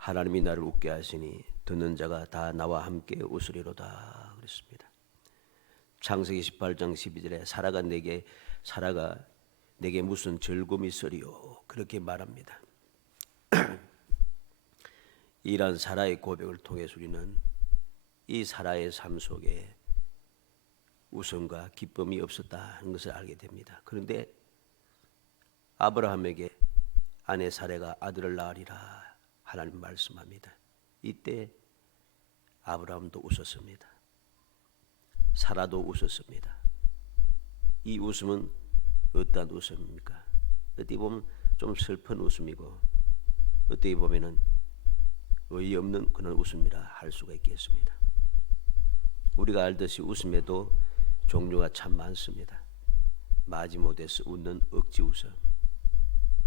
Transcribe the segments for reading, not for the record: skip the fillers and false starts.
하나님이 나를 웃게 하시니 듣는 자가 다 나와 함께 웃으리로다 그랬습니다. 창세기 18장 12절에 사라가 내게 무슨 즐거움이 있으리요 그렇게 말합니다. 이러한 사라의 고백을 통해서 우리는 이 사라의 삶 속에 웃음과 기쁨이 없었다는 것을 알게 됩니다. 그런데 아브라함에게 아내 사라가 아들을 낳으리라 하나님 말씀합니다. 이때 아브라함도 웃었습니다. 사라도 웃었습니다. 이 웃음은 어떠한 웃음입니까? 어떻게 보면 좀 슬픈 웃음이고 어떻게 보면은 어이없는 그런 웃음이라 할 수가 있겠습니다. 우리가 알듯이 웃음에도 종류가 참 많습니다. 마지못해서 웃는 억지 웃음,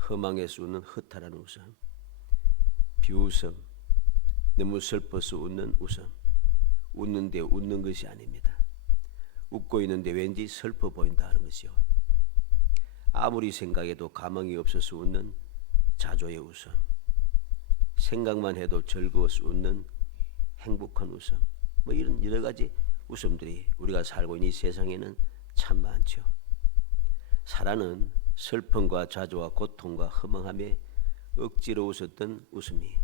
허망해서 웃는 허탈한 웃음, 비웃음, 너무 슬퍼서 웃는 웃음. 웃는데 웃는 것이 아닙니다. 웃고 있는데 왠지 슬퍼 보인다 하는 것이요. 아무리 생각해도 가망이 없어서 웃는 자조의 웃음, 생각만 해도 즐거워서 웃는 행복한 웃음, 뭐 이런 여러 가지 웃음들이 우리가 살고 있는 이 세상에는 참 많죠. 사라는 슬픔과 좌조와 고통과 허망함에 억지로 웃었던 웃음이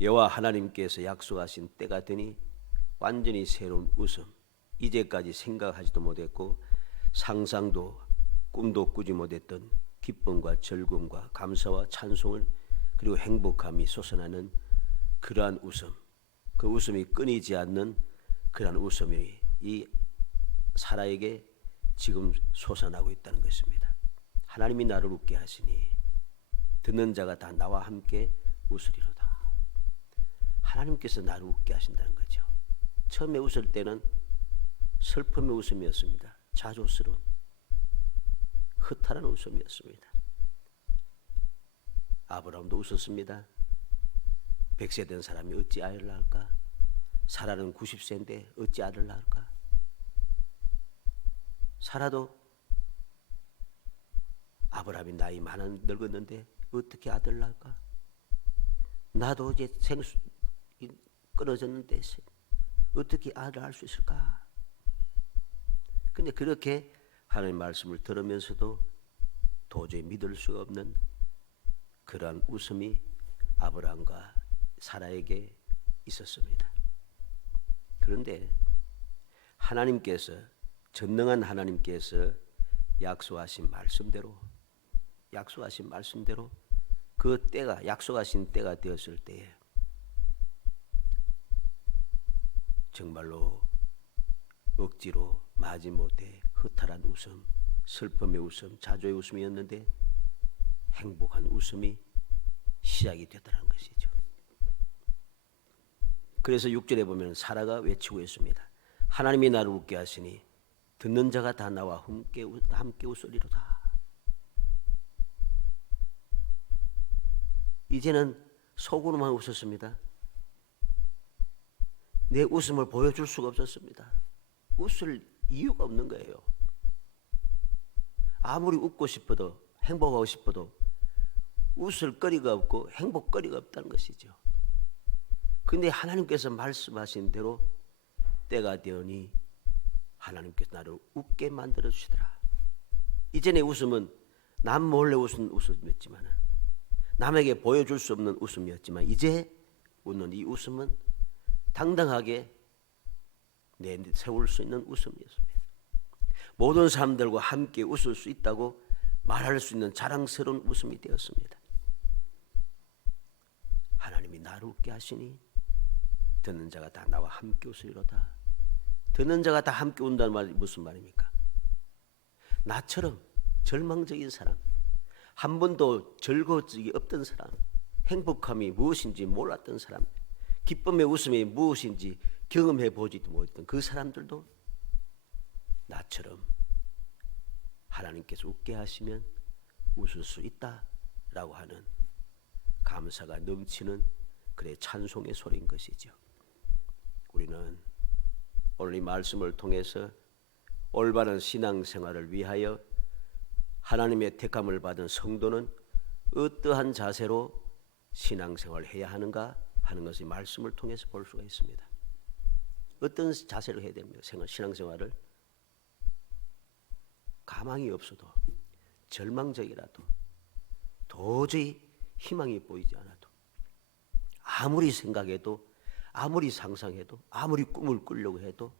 여호와 하나님께서 약속하신 때가 되니 완전히 새로운 웃음, 이제까지 생각하지도 못했고 상상도 꿈도 꾸지 못했던 기쁨과 즐거움과 감사와 찬송을 그리고 행복함이 솟아나는 그러한 웃음, 그 웃음이 끊이지 않는 그러한 웃음이 이 사라에게 지금 솟아나고 있다는 것입니다. 하나님이 나를 웃게 하시니 듣는 자가 다 나와 함께 웃으리로다. 하나님께서 나를 웃게 하신다는 거죠. 처음에 웃을 때는 슬픔의 웃음이었습니다. 자조스러운 허탈한 웃음이었습니다. 아브라함도 웃었습니다. 100세 된 사람이 어찌 아이를 낳을까? 사라는 90세인데 어찌 아들을 낳을까? 사라도 아브라함이 나이 많은 늙었는데 어떻게 아들을 낳을까? 나도 이제 생수 끊어졌는데 어떻게 아들을 할 수 있을까? 근데 그렇게 하나님 말씀을 들으면서도 도저히 믿을 수가 없는 그러한 웃음이 아브라함과 사라에게 있었습니다. 그런데 하나님께서 전능한 하나님께서 약속하신 말씀대로 그 때가 약속하신 때가 되었을 때에 정말로 억지로 마지못해 허탈한 웃음, 슬픔의 웃음, 자조의 웃음이었는데 행복한 웃음이 시작이 되더라는 것이죠. 그래서 6절에 보면 사라가 외치고 있습니다. 하나님이 나를 웃게 하시니 듣는 자가 다 나와 함께 웃으리로다. 이제는 속으로만 웃었습니다. 내 웃음을 보여줄 수가 없었습니다. 웃을 이유가 없는 거예요. 아무리 웃고 싶어도 행복하고 싶어도 웃을 거리가 없고 행복거리가 없다는 것이죠. 그런데 하나님께서 말씀하신 대로 때가 되오니 하나님께서 나를 웃게 만들어 주시더라. 이전의 웃음은 남 몰래 웃은 웃음이었지만 남에게 보여줄 수 없는 웃음이었지만 이제 웃는 이 웃음은 당당하게 내세울 수 있는 웃음이었습니다. 모든 사람들과 함께 웃을 수 있다고 말할 수 있는 자랑스러운 웃음이 되었습니다. 하나님이 나를 웃게 하시니 듣는 자가 다 나와 함께 웃으리로다. 듣는 자가 다 함께 운다는 말이 무슨 말입니까? 나처럼 절망적인 사람, 한 번도 즐거운 적이 없던 사람, 행복함이 무엇인지 몰랐던 사람, 기쁨의 웃음이 무엇인지 경험해 보지도 못했던 그 사람들도 나처럼 하나님께서 웃게 하시면 웃을 수 있다라고 하는 감사가 넘치는 그의 찬송의 소리인 것이죠. 우리는 오늘 이 말씀을 통해서 올바른 신앙생활을 위하여 하나님의 택함을 받은 성도는 어떠한 자세로 신앙생활을 해야 하는가 하는 것이 말씀을 통해서 볼 수가 있습니다. 어떤 자세로 해야 됩니까? 신앙생활을 가망이 없어도 절망적이라도 도저히 희망이 보이지 않아도 아무리 생각해도 아무리 상상해도 아무리 꿈을 꾸려고 해도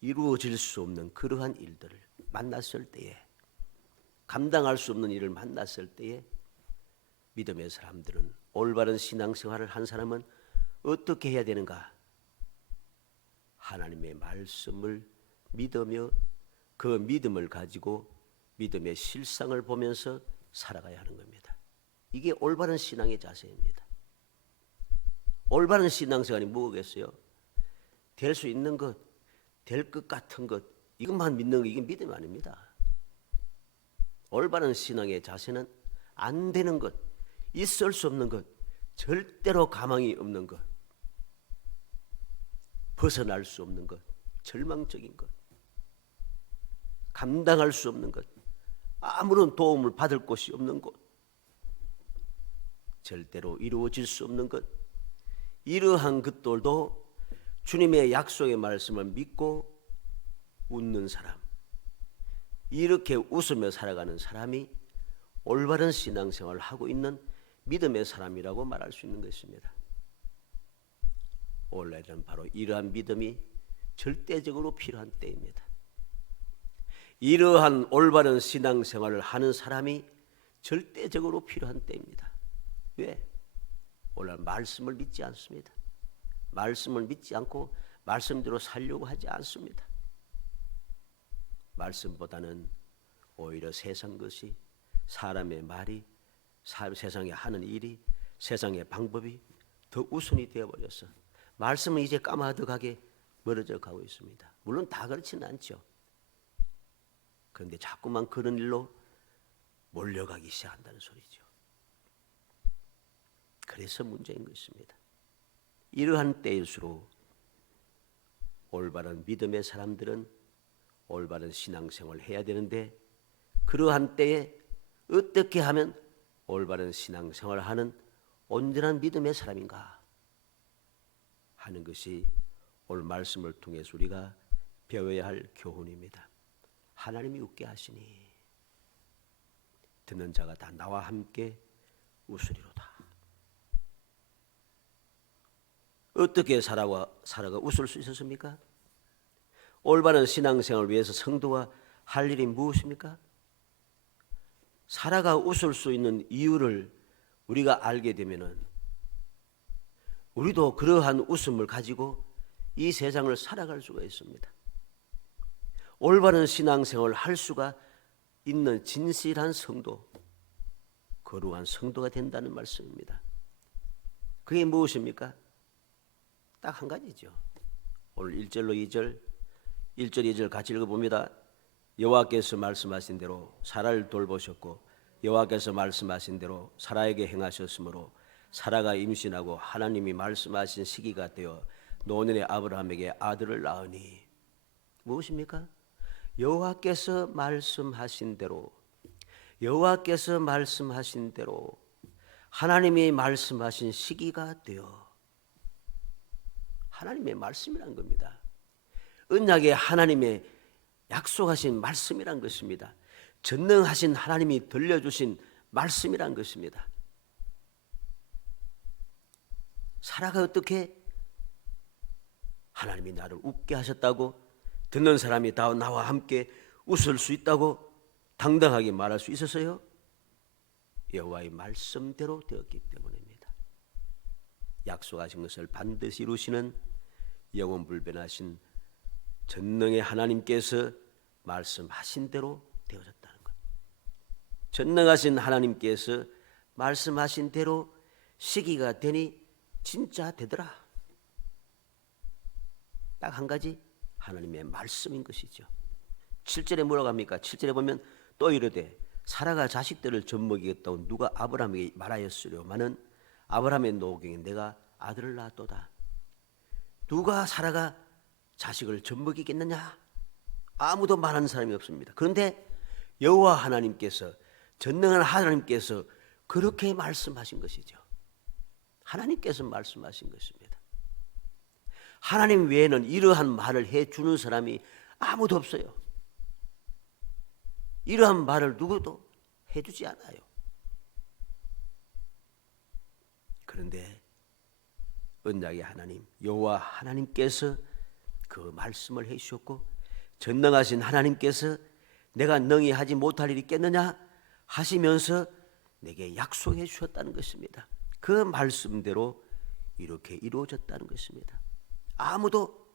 이루어질 수 없는 그러한 일들을 만났을 때에 감당할 수 없는 일을 만났을 때에 믿음의 사람들은 올바른 신앙생활을 한 사람은 어떻게 해야 되는가? 하나님의 말씀을 믿으며 그 믿음을 가지고 믿음의 실상을 보면서 살아가야 하는 겁니다. 이게 올바른 신앙의 자세입니다. 올바른 신앙생활이 뭐겠어요? 될 수 있는 것, 될 것 같은 것, 이것만 믿는 거 이게 믿음 아닙니다. 올바른 신앙의 자세는 안 되는 것, 있을 수 없는 것, 절대로 가망이 없는 것, 벗어날 수 없는 것, 절망적인 것, 감당할 수 없는 것, 아무런 도움을 받을 곳이 없는 곳, 절대로 이루어질 수 없는 것, 이러한 것들도 주님의 약속의 말씀을 믿고 웃는 사람, 이렇게 웃으며 살아가는 사람이 올바른 신앙생활을 하고 있는 믿음의 사람이라고 말할 수 있는 것입니다. 올해는 바로 이러한 믿음이 절대적으로 필요한 때입니다. 이러한 올바른 신앙생활을 하는 사람이 절대적으로 필요한 때입니다. 왜? 오늘 말씀을 믿지 않습니다. 말씀을 믿지 않고 말씀대로 살려고 하지 않습니다. 말씀보다는 오히려 세상 것이, 사람의 말이, 세상에 하는 일이, 세상의 방법이 더 우선이 되어버려서 말씀은 이제 까마득하게 멀어져 가고 있습니다. 물론 다 그렇지는 않죠. 그런데 자꾸만 그런 일로 몰려가기 시작한다는 소리죠. 그래서 문제인 것입니다. 이러한 때일수록 올바른 믿음의 사람들은 올바른 신앙생활을 해야 되는데, 그러한 때에 어떻게 하면 올바른 신앙생활을 하는 온전한 믿음의 사람인가 하는 것이 오늘 말씀을 통해서 우리가 배워야 할 교훈입니다. 하나님이 웃게 하시니 듣는 자가 다 나와 함께 웃으리로다. 어떻게 사라가 웃을 수 있었습니까? 올바른 신앙생활을 위해서 성도가 할 일이 무엇입니까? 사라가 웃을 수 있는 이유를 우리가 알게 되면은 우리도 그러한 웃음을 가지고 이 세상을 살아갈 수가 있습니다. 올바른 신앙생활을 할 수가 있는 진실한 성도, 거룩한 성도가 된다는 말씀입니다. 그게 무엇입니까? 딱 한 가지죠. 오늘 1절로 2절, 1절 2절 같이 읽어봅니다. 여호와께서 말씀하신 대로 사라를 돌보셨고 여호와께서 말씀하신 대로 사라에게 행하셨으므로 사라가 임신하고 하나님이 말씀하신 시기가 되어 노년의 아브라함에게 아들을 낳으니. 무엇입니까? 여호와께서 말씀하신 대로, 여호와께서 말씀하신 대로 하나님이 말씀하신 시기가 되어, 하나님의 말씀이란 겁니다. 언약의 하나님의 약속하신 말씀이란 것입니다. 전능하신 하나님이 들려주신 말씀이란 것입니다. 사라가 어떻게 하나님이 나를 웃게 하셨다고, 듣는 사람이 다 나와 함께 웃을 수 있다고 당당하게 말할 수 있었어요? 여호와의 말씀대로 되었기 때문입니다. 약속하신 것을 반드시 이루시는 영원불변하신 전능의 하나님께서 말씀하신 대로 되어졌다는 것. 전능하신 하나님께서 말씀하신 대로 시기가 되니 진짜 되더라. 딱 한 가지, 하나님의 말씀인 것이죠. 7절에 뭐라고 합니까? 7절에 보면 또 이르되 사라가 자식들을 젖먹이겠다고 누가 아브라함에게 말하였으려마는 아브라함의 노경에 내가 아들을 낳았도다. 누가 사라가 자식을 젖먹이겠느냐? 아무도 말하는 사람이 없습니다. 그런데 여호와 하나님께서, 전능한 하나님께서 그렇게 말씀하신 것이죠. 하나님께서 말씀하신 것입니다. 하나님 외에는 이러한 말을 해주는 사람이 아무도 없어요. 이러한 말을 누구도 해주지 않아요. 그런데 언약의 하나님 여호와 하나님께서 그 말씀을 해주셨고, 전능하신 하나님께서 내가 능히 하지 못할 일이 있겠느냐 하시면서 내게 약속해 주셨다는 것입니다. 그 말씀대로 이렇게 이루어졌다는 것입니다. 아무도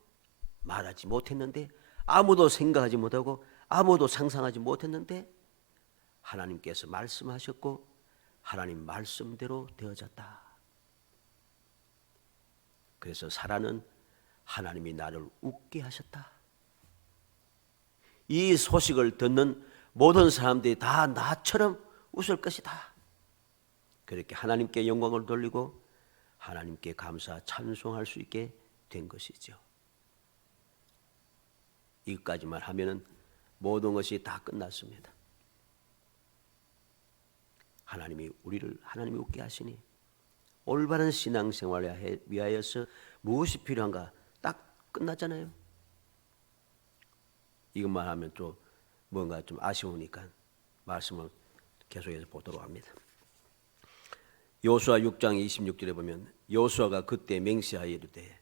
말하지 못했는데, 아무도 생각하지 못하고, 아무도 상상하지 못했는데 하나님께서 말씀하셨고 하나님 말씀대로 되어졌다. 그래서 사라는 하나님이 나를 웃게 하셨다. 이 소식을 듣는 모든 사람들이 다 나처럼 웃을 것이다. 그렇게 하나님께 영광을 돌리고 하나님께 감사 찬송할 수 있게 된 것이죠. 이것까지만 하면은 모든 것이 다 끝났습니다. 하나님이 우리를 하나님이 웃게 하시니 올바른 신앙생활을 위하여서 무엇이 필요한가 딱 끝났잖아요. 이것만 하면 또 뭔가 좀 아쉬우니까 말씀을 계속해서 보도록 합니다. 여호수아 6장 26절에 보면 여호수아가 그때 맹세하여 이르되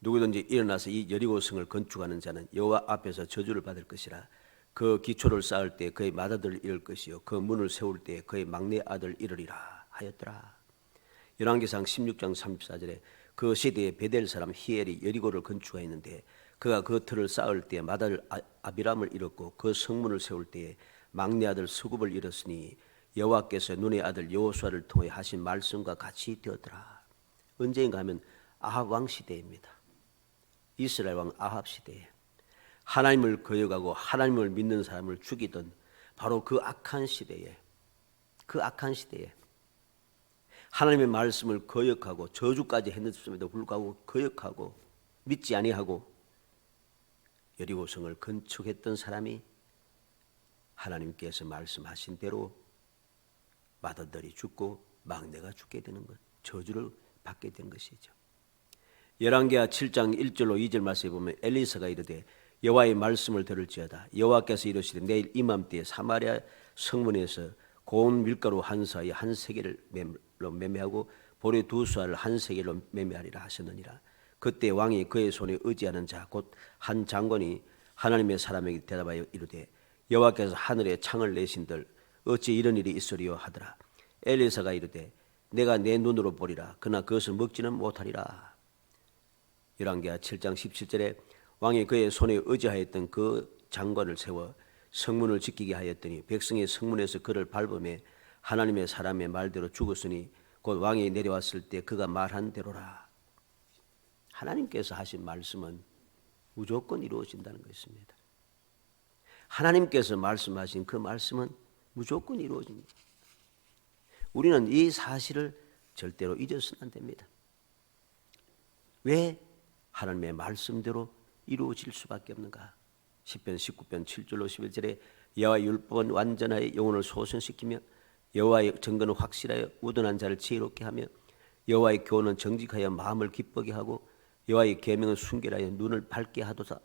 누구든지 일어나서 이 여리고성을 건축하는 자는 여호와 앞에서 저주를 받을 것이라. 그 기초를 쌓을 때 그의 맏아들을 잃을 것이요 그 문을 세울 때 그의 막내 아들 잃으리라 하였더라. 열왕기상 16장 34절에 그 시대에 베델 사람 히엘이 여리고를 건축하였는데 그가 그 틀을 쌓을 때 맏아들 아비람을 잃었고 그 성문을 세울 때에 막내 아들 스굽을 잃었으니 여호와께서 눈의 아들 여호수아를 통해 하신 말씀과 같이 되었더라. 언제인가 하면 아합 왕 시대입니다. 이스라엘 왕 아합 시대에 하나님을 거역하고 하나님을 믿는 사람을 죽이던 바로 그 악한 시대에 하나님의 말씀을 거역하고 저주까지 했음에도 불구하고 거역하고 믿지 아니하고 여리고성을 건축했던 사람이 하나님께서 말씀하신 대로 맏아들이 죽고 막내가 죽게 되는 것, 저주를 받게 된 것이죠. 열왕기하 7장 1절로 2절 말씀에 보면 엘리사가 이르되 여호와의 말씀을 들을지어다. 여호와께서 이르시되 내일 이맘때에 사마리아 성문에서 고운 밀가루 한 사이 한 세겔을 매매하고 보리 두 쌀을 한 세겔로 매매하리라 하셨느니라. 그때 왕이 그의 손에 의지하는 자 곧 한 장관이 하나님의 사람에게 대답하여 이르되 여호와께서 하늘에 창을 내신들 어찌 이런 일이 있으리요 하더라. 엘리사가 이르되 내가 내 눈으로 보리라. 그러나 그것을 먹지는 못하리라. 열왕기하 7장 17절에 왕이 그의 손에 의지하였던 그 장관을 세워 성문을 지키게 하였더니 백성의 성문에서 그를 밟음에 하나님의 사람의 말대로 죽었으니 곧 왕이 내려왔을 때 그가 말한 대로라. 하나님께서 하신 말씀은 무조건 이루어진다는 것입니다. 하나님께서 말씀하신 그 말씀은 무조건 이루어집니다. 우리는 이 사실을 절대로 잊어서는 안 됩니다. 왜 하나님의 말씀대로 이루어질 수밖에 없는가? 시편 19편 7절로 11절에 여호와의 율법은 완전하여 영혼을 소생시키며 여호와의 증거는 확실하여 우둔한 자를 지혜롭게 하며 여호와의 교훈은 정직하여 마음을 기쁘게 하고 여호와의 계명은 순결하여 눈을 밝게 하도다.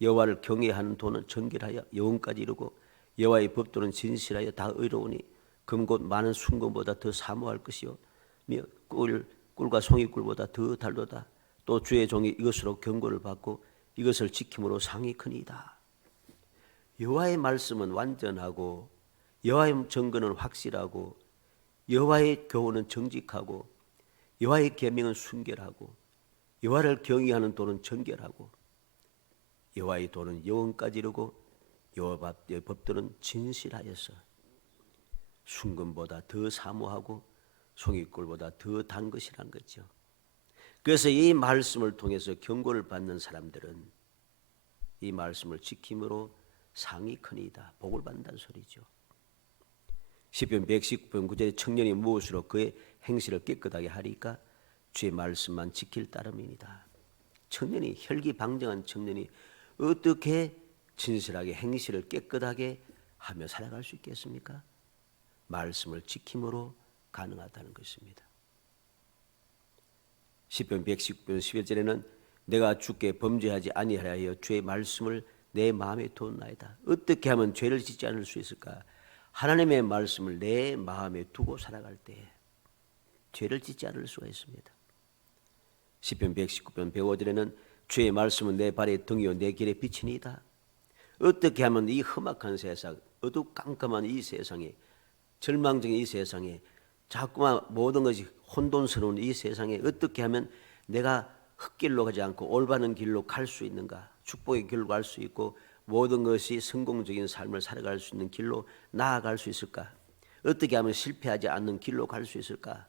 여호와를 경외하는 도는 정결하여 영혼까지 이루고 여호와의 법도는 진실하여 다 의로우니 금곧 많은 순금보다 더 사모할 것이요 꿀과 송이꿀보다 더 달도다. 또 주의 종이 이것으로 경고를 받고 이것을 지킴으로 상이 크니이다. 여호와의 말씀은 완전하고 여호와의 증거는 확실하고 여호와의 교훈은 정직하고 여호와의 계명은 순결하고 여호와를 경외하는 도는 정결하고 여호와의 도는 영혼까지 이루고 여호와의 법도는 진실하여서 순금보다 더 사모하고 송이꿀보다 더 단 것이란 거죠. 그래서 이 말씀을 통해서 경고를 받는 사람들은 이 말씀을 지킴으로 상이 크니이다. 복을 받는다는 소리죠. 시편 119편 9절에 청년이 무엇으로 그의 행실을 깨끗하게 하리까? 주의 말씀만 지킬 따름이니다. 청년이 혈기방정한 청년이 어떻게 진실하게 행실을 깨끗하게 하며 살아갈 수 있겠습니까? 말씀을 지킴으로 가능하다는 것입니다. 시편 119편 11절에는 내가 주께 범죄하지 아니하여 주의 말씀을 내 마음에 두었나이다. 어떻게 하면 죄를 짓지 않을 수 있을까? 하나님의 말씀을 내 마음에 두고 살아갈 때 죄를 짓지 않을 수가 있습니다. 시편 119편 105절에는 주의 말씀은 내 발의 등이요 내 길의 빛이니이다. 어떻게 하면 이 험악한 세상, 어두깜깜한 이 세상에, 절망적인 이 세상에, 자꾸만 모든 것이 혼돈스러운 이 세상에 어떻게 하면 내가 흙길로 가지 않고 올바른 길로 갈 수 있는가? 축복의 길로 갈 수 있고 모든 것이 성공적인 삶을 살아갈 수 있는 길로 나아갈 수 있을까? 어떻게 하면 실패하지 않는 길로 갈 수 있을까?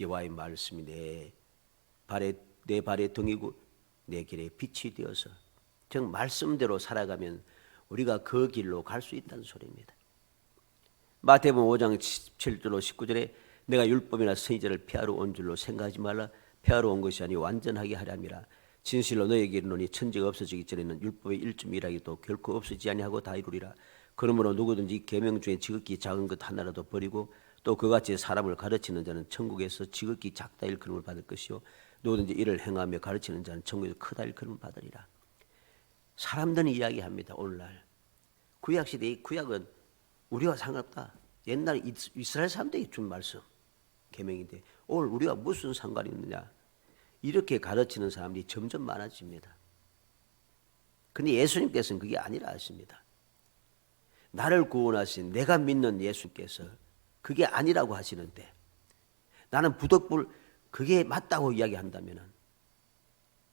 여호와의 말씀이 내 발의 등이고 내 길의 빛이 되어서 즉 말씀대로 살아가면 우리가 그 길로 갈 수 있다는 소리입니다. 마태복음 5장 7절로 19절에 내가 율법이나 선지자를 폐하러 온 줄로 생각하지 말라. 폐하러 온 것이 아니 완전하게 하려 함이라. 진실로 너에게 이르노니 천지가 없어지기 전에는 율법의 1.1하기도 결코 없어지지 아니하고 다 이루리라. 그러므로 누구든지 계명 중에 지극히 작은 것 하나라도 버리고 또 그같이 사람을 가르치는 자는 천국에서 지극히 작다 일컬음을 받을 것이요 누구든지 이를 행하며 가르치는 자는 천국에서 크다 일컬음을 받으리라. 사람들은 이야기합니다. 오늘날 구약시대 이 구약은 우리와 상관없다. 옛날 이스라엘 사람들이 준 말씀 계명인데 오늘 우리가 무슨 상관이 있느냐 이렇게 가르치는 사람들이 점점 많아집니다. 그런데 예수님께서는 그게 아니라 하십니다. 나를 구원하신 내가 믿는 예수께서 그게 아니라고 하시는데 나는 부득불 그게 맞다고 이야기한다면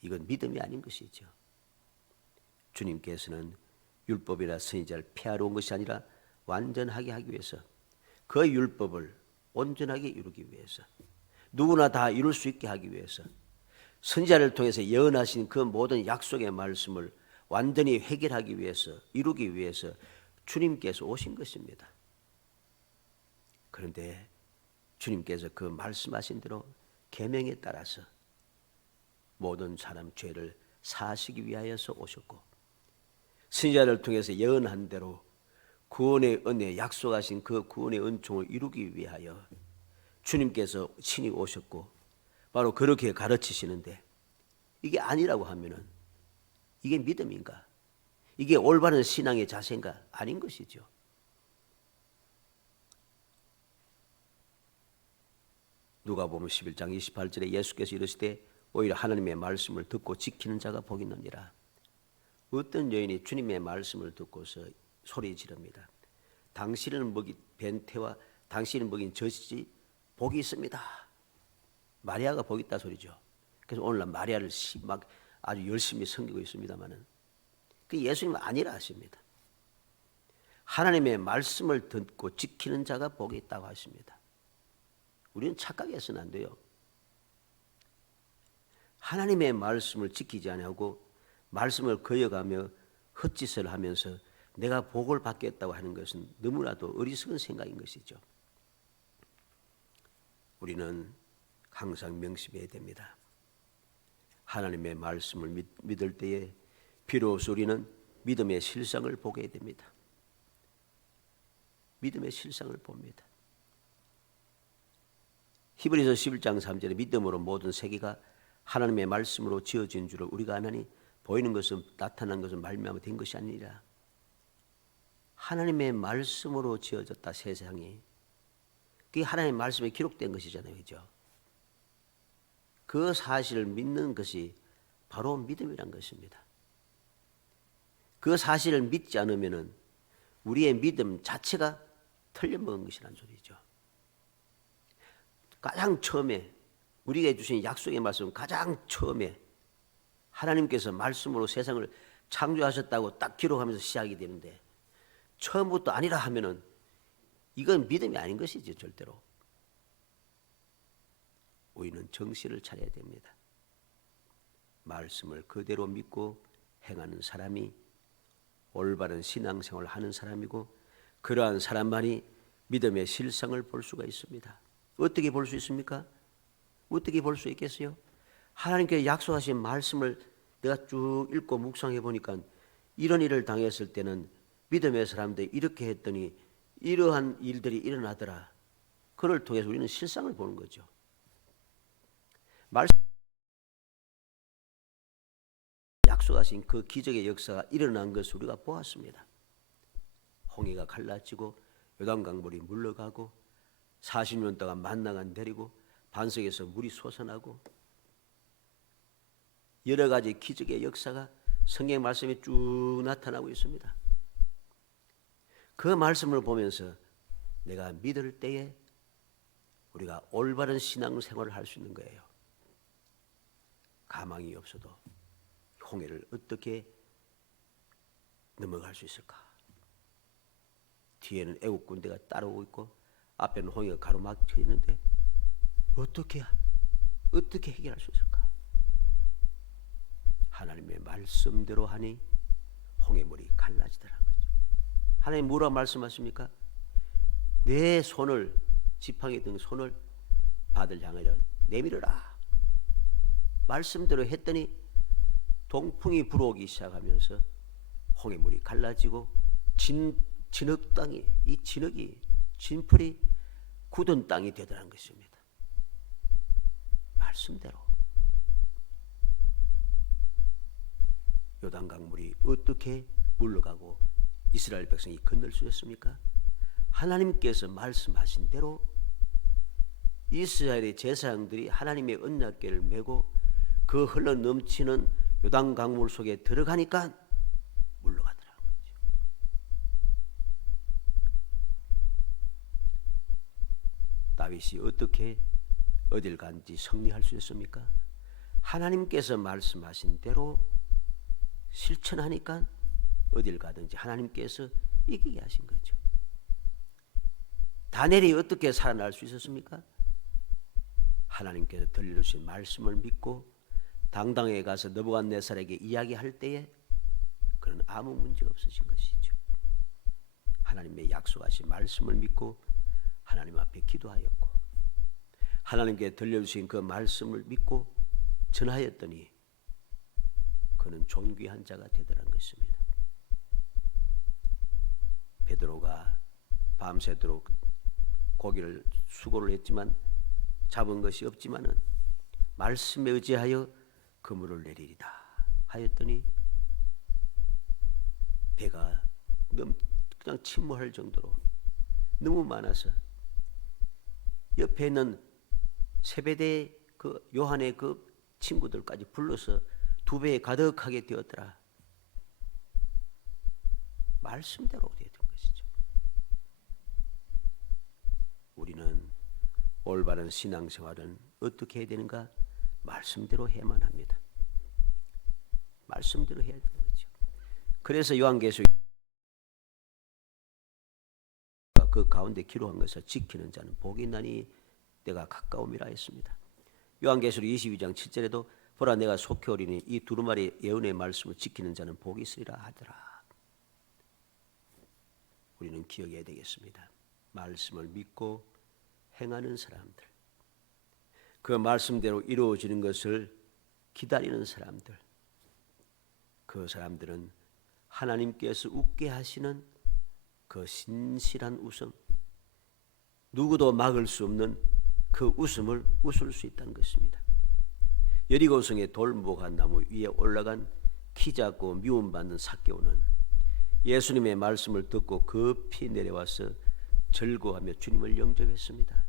이건 믿음이 아닌 것이죠. 주님께서는 율법이나 선지자를 폐하러 온 것이 아니라 완전하게 하기 위해서 그 율법을 온전하게 이루기 위해서 누구나 다 이룰 수 있게 하기 위해서 선지자를 통해서 예언하신 그 모든 약속의 말씀을 완전히 해결하기 위해서 이루기 위해서 주님께서 오신 것입니다. 그런데 주님께서 그 말씀하신 대로 계명에 따라서 모든 사람 죄를 사하시기 위하여서 오셨고 선지자를 통해서 예언한 대로 구원의 은혜 약속하신 그 구원의 은총을 이루기 위하여 주님께서 친히 오셨고 바로 그렇게 가르치시는데 이게 아니라고 하면은 이게 믿음인가? 이게 올바른 신앙의 자세인가? 아닌 것이죠. 누가복음 11장 28절에 예수께서 이르시되 오히려 하나님의 말씀을 듣고 지키는 자가 복이 있느니라. 어떤 여인이 주님의 말씀을 듣고서 소리 지릅니다. 당신은 먹인 벤태와 당신은 먹인 젖이 복이 있습니다. 마리아가 복이 있다 소리죠. 그래서 오늘날 마리아를 막 아주 열심히 섬기고 있습니다만은 그 예수님은 아니라 하십니다. 하나님의 말씀을 듣고 지키는 자가 복이 있다고 하십니다. 우리는 착각해서는 안 돼요. 하나님의 말씀을 지키지 아니하고 말씀을 거역하며 헛짓을 하면서 내가 복을 받겠다고 하는 것은 너무나도 어리석은 생각인 것이죠. 우리는 항상 명심해야 됩니다. 하나님의 말씀을 믿을 때에 비로소 우리는 믿음의 실상을 보게 됩니다. 믿음의 실상을 봅니다. 히브리서 11장 3절에 믿음으로 모든 세계가 하나님의 말씀으로 지어진 줄을 우리가 아나니 보이는 것은 나타난 것은 말미암아 된 것이 아니라 하나님의 말씀으로 지어졌다 세상이. 그게 하나님의 말씀에 기록된 것이잖아요. 그죠? 그 사실을 믿는 것이 바로 믿음이란 것입니다. 그 사실을 믿지 않으면 우리의 믿음 자체가 틀려먹은 것이란 소리죠. 가장 처음에 우리에게 주신 약속의 말씀 가장 처음에 하나님께서 말씀으로 세상을 창조하셨다고 딱 기록하면서 시작이 되는데 처음부터 아니라 하면은 이건 믿음이 아닌 것이죠. 절대로. 우리는 정신을 차려야 됩니다. 말씀을 그대로 믿고 행하는 사람이 올바른 신앙생활을 하는 사람이고 그러한 사람만이 믿음의 실상을 볼 수가 있습니다. 어떻게 볼 수 있습니까? 어떻게 볼 수 있겠어요? 하나님께 약속하신 말씀을 내가 쭉 읽고 묵상해 보니까 이런 일을 당했을 때는 믿음의 사람들이 이렇게 했더니 이러한 일들이 일어나더라. 그를 통해서 우리는 실상을 보는 거죠. 약속하신 그 기적의 역사가 일어난 것을 우리가 보았습니다. 홍해가 갈라지고 요단강물이 물러가고 40년 동안 만나가 내리고 반석에서 물이 솟아나고 여러 가지 기적의 역사가 성경 말씀에 쭉 나타나고 있습니다. 그 말씀을 보면서 내가 믿을 때에 우리가 올바른 신앙생활을 할 수 있는 거예요. 가망이 없어도 홍해를 어떻게 넘어갈 수 있을까? 뒤에는 애국 군대가 따라오고 있고 앞에는 홍해가 가로막혀 있는데 어떻게 해결할 수 있을까? 하나님의 말씀대로 하니 홍해물이 갈라지더라는 거죠. 하나님 뭐라 말씀하십니까? 내 손을 지팡이 든 손을 바다를 향하여 내밀어라. 말씀대로 했더니 동풍이 불어오기 시작하면서 홍해물이 갈라지고 진흙 땅이 이 진흙이 진풀이 굳은 땅이 되더라는 것입니다. 말씀대로 요단강 물이 어떻게 물러가고 이스라엘 백성이 건널 수 있습니까? 하나님께서 말씀하신 대로 이스라엘의 제사장들이 하나님의 언약궤를 메고 그 흘러 넘치는 요단 강물 속에 들어가니까 물러가더라는 거죠. 다윗이 어떻게 어딜 간지 정리할 수 있습니까? 하나님께서 말씀하신 대로 실천하니까 어딜 가든지 하나님께서 이기게 하신 거죠. 다니엘이 어떻게 살아날 수 있었습니까? 하나님께서 들려주신 말씀을 믿고 당당하게 가서 느부갓네살에게 이야기할 때에 그는 아무 문제 없으신 것이죠. 하나님의 약속하신 말씀을 믿고 하나님 앞에 기도하였고 하나님께 들려주신 그 말씀을 믿고 전하였더니 그는 존귀한 자가 되더란 것입니다. 베드로가 밤새도록 고기를 수고를 했지만 잡은 것이 없지만은 말씀에 의지하여 그물을 내리리다 하였더니 배가 그냥 침몰할 정도로 너무 많아서 옆에 있는 세베대 그 요한의 그 친구들까지 불러서 두 배에 가득하게 되었더라. 말씀대로 되었던 것이죠. 우리는 올바른 신앙생활은 어떻게 해야 되는가? 말씀대로 해야만 합니다. 말씀대로 해야 되는 거죠. 그래서 요한계시록 그 가운데 기록한 것을 지키는 자는 복이 있나니 내가 가까움이라 했습니다. 요한계시록 22장 7절에도 보라 내가 속히 오리니 이 두루마리 예언의 말씀을 지키는 자는 복이 있으리라 하더라. 우리는 기억해야 되겠습니다. 말씀을 믿고 행하는 사람들, 그 말씀대로 이루어지는 것을 기다리는 사람들, 그 사람들은 하나님께서 웃게 하시는 그 신실한 웃음, 누구도 막을 수 없는 그 웃음을 웃을 수 있다는 것입니다. 여리고성의 돌무화과 나무 위에 올라간 키 작고 미움받는 삭개오는 예수님의 말씀을 듣고 급히 내려와서 절거하며 주님을 영접했습니다.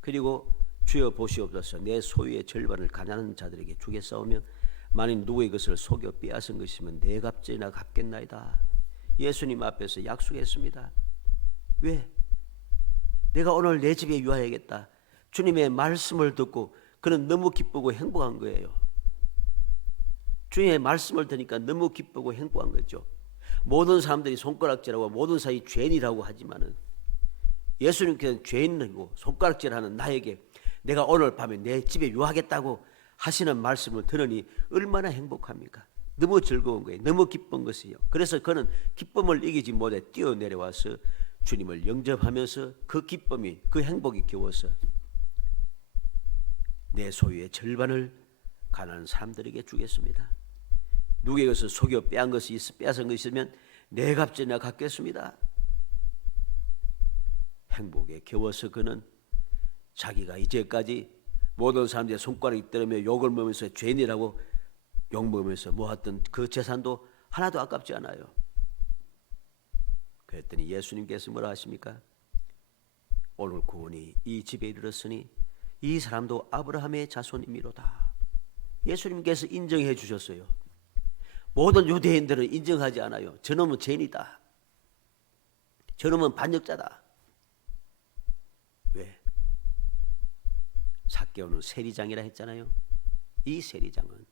그리고 주여 보시옵소서 내 소유의 절반을 가난한 자들에게 주겠사오며 만일 누구의 것을 속여 빼앗은 것이면 네 값이나 갚겠나이다. 예수님 앞에서 약속했습니다. 왜? 내가 오늘 내 집에 유하야겠다. 주님의 말씀을 듣고 그는 너무 기쁘고 행복한 거예요. 주님의 말씀을 들으니까 너무 기쁘고 행복한 거죠. 모든 사람들이 손가락질하고 모든 사람이 죄인이라고 하지만은 예수님께서는 죄인이고 손가락질하는 나에게 내가 오늘 밤에 내 집에 유하겠다고 하시는 말씀을 들으니 얼마나 행복합니까? 너무 즐거운 거예요. 너무 기쁜 것이에요. 그래서 그는 기쁨을 이기지 못해 뛰어내려와서 주님을 영접하면서 그 기쁨이 그 행복이 겨워서 내 소유의 절반을 가난한 사람들에게 주겠습니다. 누구의 것을 속여 빼앗은 것이 있으면 네 값이나 갚겠습니다. 행복에 겨워서 그는 자기가 이제까지 모든 사람들이 손가락이 떨며 욕을 먹으면서 죄인이라고 욕먹으면서 모았던 그 재산도 하나도 아깝지 않아요. 그랬더니 예수님께서 뭐라 하십니까? 오늘 구원이 이 집에 이르렀으니 이 사람도 아브라함의 자손이미로다. 예수님께서 인정해 주셨어요. 모든 유대인들은 인정하지 않아요. 저놈은 죄인이다. 저놈은 반역자다. 왜? 삭개오는 세리장이라 했잖아요. 이 세리장은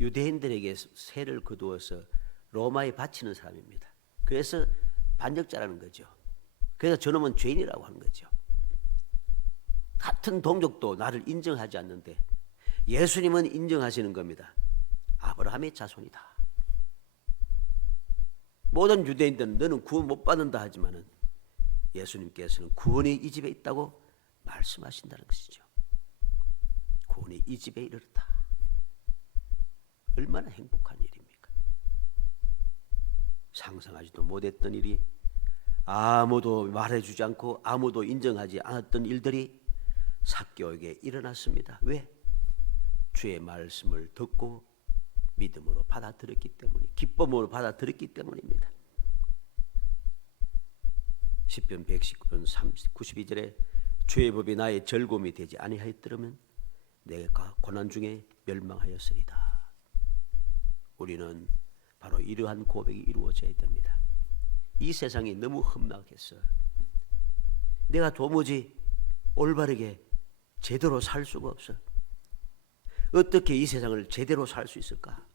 유대인들에게 세를 거두어서 로마에 바치는 사람입니다. 그래서 반역자라는 거죠. 그래서 저놈은 죄인이라고 하는 거죠. 같은 동족도 나를 인정하지 않는데 예수님은 인정하시는 겁니다. 아브라함의 자손이다. 모든 유대인들은 너는 구원 못 받는다 하지만은 예수님께서는 구원이 이 집에 있다고 말씀하신다는 것이죠. 구원이 이 집에 이르렀다. 얼마나 행복한 일입니까? 상상하지도 못했던 일이, 아무도 말해주지 않고 아무도 인정하지 않았던 일들이 삭개오에게 일어났습니다. 왜? 주의 말씀을 듣고 믿음으로 받아들였기 때문에, 기쁨으로 받아들였기 때문입니다. 시편 119편 92절에 주의 법이 나의 즐거움이 되지 아니하였더라면 내가 고난 중에 멸망하였으리다. 우리는 바로 이러한 고백이 이루어져야 됩니다. 이 세상이 너무 험악했어요. 내가 도무지 올바르게 제대로 살 수가 없어. 어떻게 이 세상을 제대로 살 수 있을까?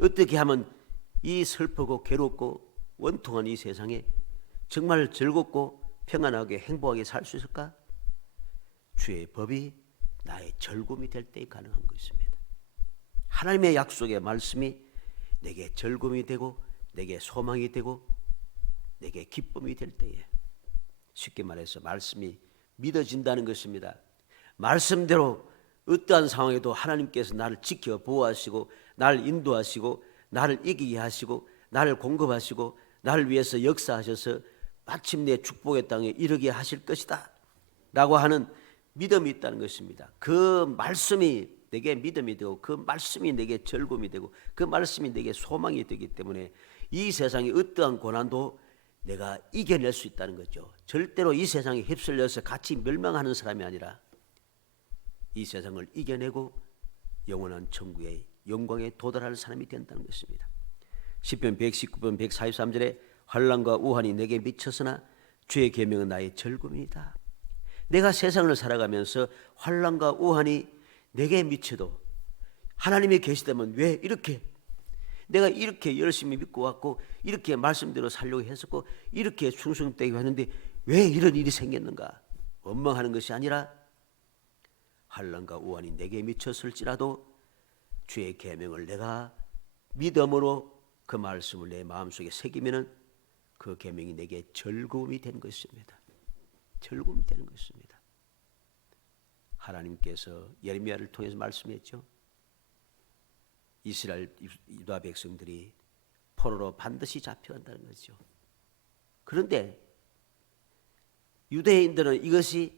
어떻게 하면 이 슬프고 괴롭고 원통한 이 세상에 정말 즐겁고 평안하게 행복하게 살 수 있을까? 주의 법이 나의 즐거움이 될 때 가능한 것입니다. 하나님의 약속의 말씀이 내게 즐거움이 되고 내게 소망이 되고 내게 기쁨이 될 때에, 쉽게 말해서 말씀이 믿어진다는 것입니다. 말씀대로 어떠한 상황에도 하나님께서 나를 지켜 보호하시고 나를 인도하시고 나를 이기게 하시고 나를 공급하시고 나를 위해서 역사하셔서 마침내 축복의 땅에 이르게 하실 것이다 라고 하는 믿음이 있다는 것입니다. 그 말씀이 내게 믿음이 되고 그 말씀이 내게 즐거움이 되고 그 말씀이 내게 소망이 되기 때문에 이 세상의 어떠한 고난도 내가 이겨낼 수 있다는 거죠. 절대로 이 세상에 휩쓸려서 같이 멸망하는 사람이 아니라 이 세상을 이겨내고 영원한 천국의 영광에 도달하는 사람이 된다는 것입니다. 시편 119편 143절에 환난과 우환이 내게 미쳤으나 주의 계명은 나의 즐거움이다. 내가 세상을 살아가면서 환난과 우환이 내게 미쳐도 하나님이 계시다면 왜 이렇게 내가 이렇게 열심히 믿고 왔고 이렇게 말씀대로 살려고 했었고 이렇게 충성되게 했는데 왜 이런 일이 생겼는가? 원망하는 것이 아니라 환난과 우환이 내게 미쳤을지라도 주의 계명을 내가 믿음으로 그 말씀을 내 마음속에 새기면은 그 계명이 내게 즐거움이 되는 것입니다. 즐거움이 되는 것입니다. 하나님께서 예레미야를 통해서 말씀했죠. 이스라엘 유다 백성들이 포로로 반드시 잡혀간다는 거죠. 그런데 유대인들은 이것이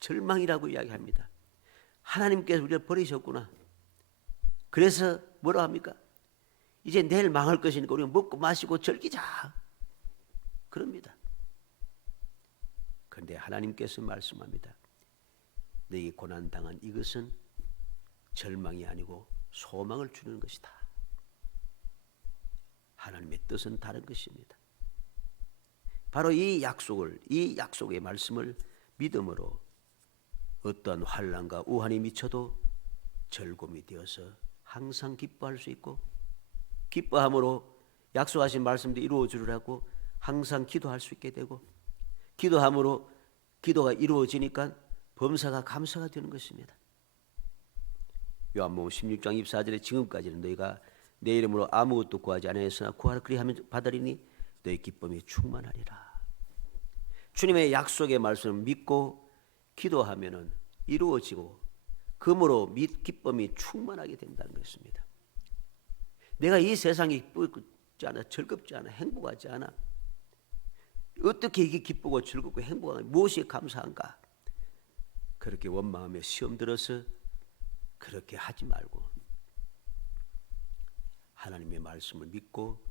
절망이라고 이야기합니다. 하나님께서 우리를 버리셨구나. 그래서 뭐라 합니까? 이제 내일 망할 것이니까 우리가 먹고 마시고 즐기자. 그럽니다. 그런데 하나님께서 말씀합니다. 너희 고난당한 이것은 절망이 아니고 소망을 주는 것이다. 하나님의 뜻은 다른 것입니다. 바로 이 약속의 말씀을 믿음으로 어떤 환난과 우환이 미쳐도 즐거움이 되어서 항상 기뻐할 수 있고 기뻐함으로 약속하신 말씀도 이루어지리라고 항상 기도할 수 있게 되고 기도함으로 기도가 이루어지니까 범사가 감사가 되는 것입니다. 요한복음 16장 24절에 지금까지는 너희가 내 이름으로 아무것도 구하지 아니하였으나 구하라 그리하면 받으리니 너희 기쁨이 충만하리라. 주님의 약속의 말씀을 믿고 기도하면은 이루어지고 그러므로 기쁨이 충만하게 된다는 것입니다. 내가 이 세상이 기쁘지 않아, 즐겁지 않아, 행복하지 않아. 어떻게 이게 기쁘고 즐겁고 행복한가? 무엇이 감사한가? 그렇게 원망하며 시험 들어서 그렇게 하지 말고 하나님의 말씀을 믿고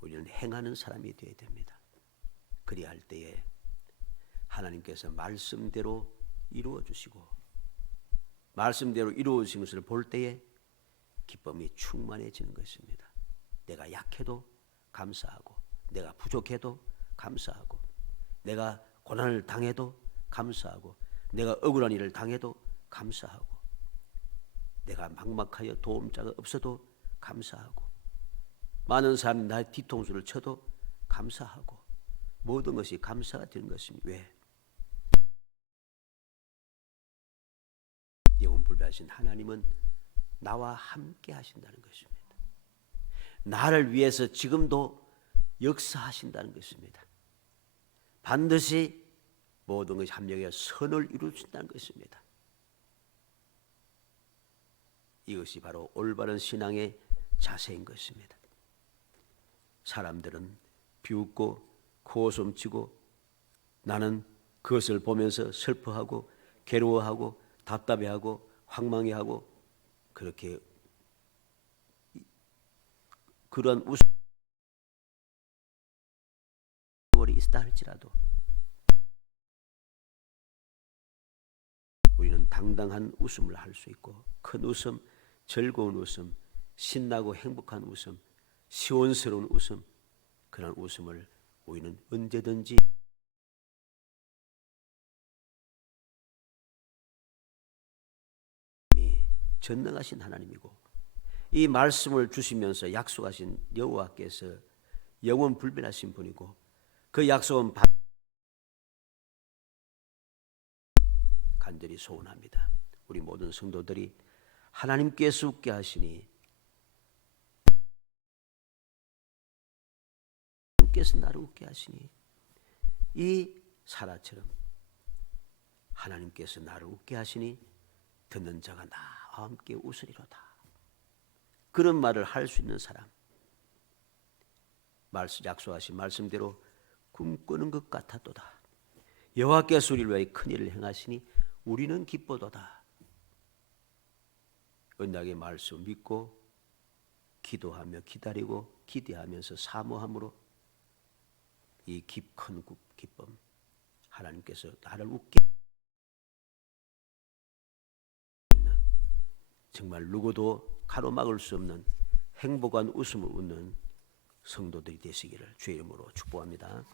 우리는 행하는 사람이 되어야 됩니다. 그리할 때에 하나님께서 말씀대로 이루어 주시고 말씀대로 이루어진 것을 볼 때에 기쁨이 충만해지는 것입니다. 내가 약해도 감사하고 내가 부족해도 감사하고 내가 고난을 당해도 감사하고 내가 억울한 일을 당해도 감사하고 내가 막막하여 도움자가 없어도 감사하고 많은 사람이 나의 뒤통수를 쳐도 감사하고 모든 것이 감사가 되는 것입니다. 왜? 영원불변하신 하나님은 나와 함께 하신다는 것입니다. 나를 위해서 지금도 역사하신다는 것입니다. 반드시 모든 것이 합력해 선을 이루신다는 것입니다. 이것이 바로 올바른 신앙의 자세인 것입니다. 사람들은 비웃고 코웃음치고 나는 그것을 보면서 슬퍼하고 괴로워하고 답답해하고 황망해하고 그렇게 그런 웃음이 있다 할지라도 우리는 당당한 웃음을 할 수 있고 큰 웃음, 즐거운 웃음, 신나고 행복한 웃음, 시원스러운 웃음 그런 웃음을 우리는 언제든지 전능하신 하나님이고 이 말씀을 주시면서 약속하신 여호와께서 영원 불변하신 분이고 그 약속은 간절히 소원합니다. 우리 모든 성도들이 하나님께서 웃게 하시니 하나님께서 나를 웃게 하시니 이 사라처럼 하나님께서 나를 웃게 하시니 듣는 자가 나와 함께 웃으리로다. 그런 말을 할 수 있는 사람 약속하신 말씀대로 꿈꾸는 것 같았도다. 여호와께서 우리를 위하여 큰 일을 행하시니 우리는 기뻐도다. 언약의 말씀 믿고 기도하며 기다리고 기대하면서 사모함으로 이 큰 기쁨 하나님께서 나를 웃게 있는 정말 누구도 가로막을 수 없는 행복한 웃음을 웃는 성도들이 되시기를 주의 이름으로 축복합니다.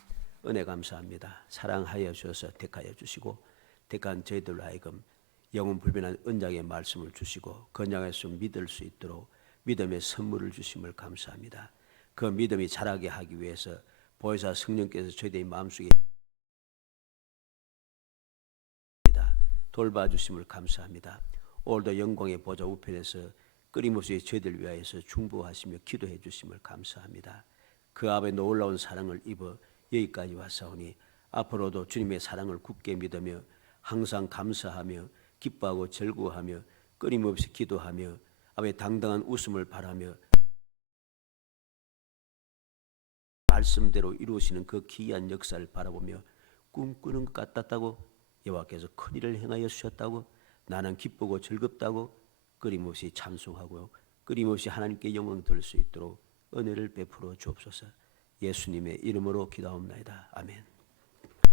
은혜 감사합니다. 사랑하여 주셔서 택하여 주시고 택한 저희들로 하여금 영원 불변한 언약의 말씀을 주시고 건강해서 믿을 수 있도록 믿음의 선물을 주심을 감사합니다. 그 믿음이 자라게 하기 위해서 보혜사 성령께서 저희들의 마음속에 돌봐주심을 감사합니다. 오늘도 영광의 보좌 우편에서 끊임없이 저희들 위하여서 중보하시며 기도해 주심을 감사합니다. 그 앞에 놀라운 사랑을 입어 여기까지 왔사오니 앞으로도 주님의 사랑을 굳게 믿으며 항상 감사하며 기뻐하고 즐거워하며 끊임없이 기도하며 앞에 당당한 웃음을 바라며 말씀대로 이루시는 그 기이한 역사를 바라보며 꿈꾸는 것 같았다고 여호와께서 큰 일을 행하여 주셨다고 나는 기쁘고 즐겁다고 끊임없이 찬송하고 끊임없이 하나님께 영광 돌릴 수 있도록 은혜를 베풀어 주옵소서. 예수님의 이름으로 기도하옵나이다. 아멘.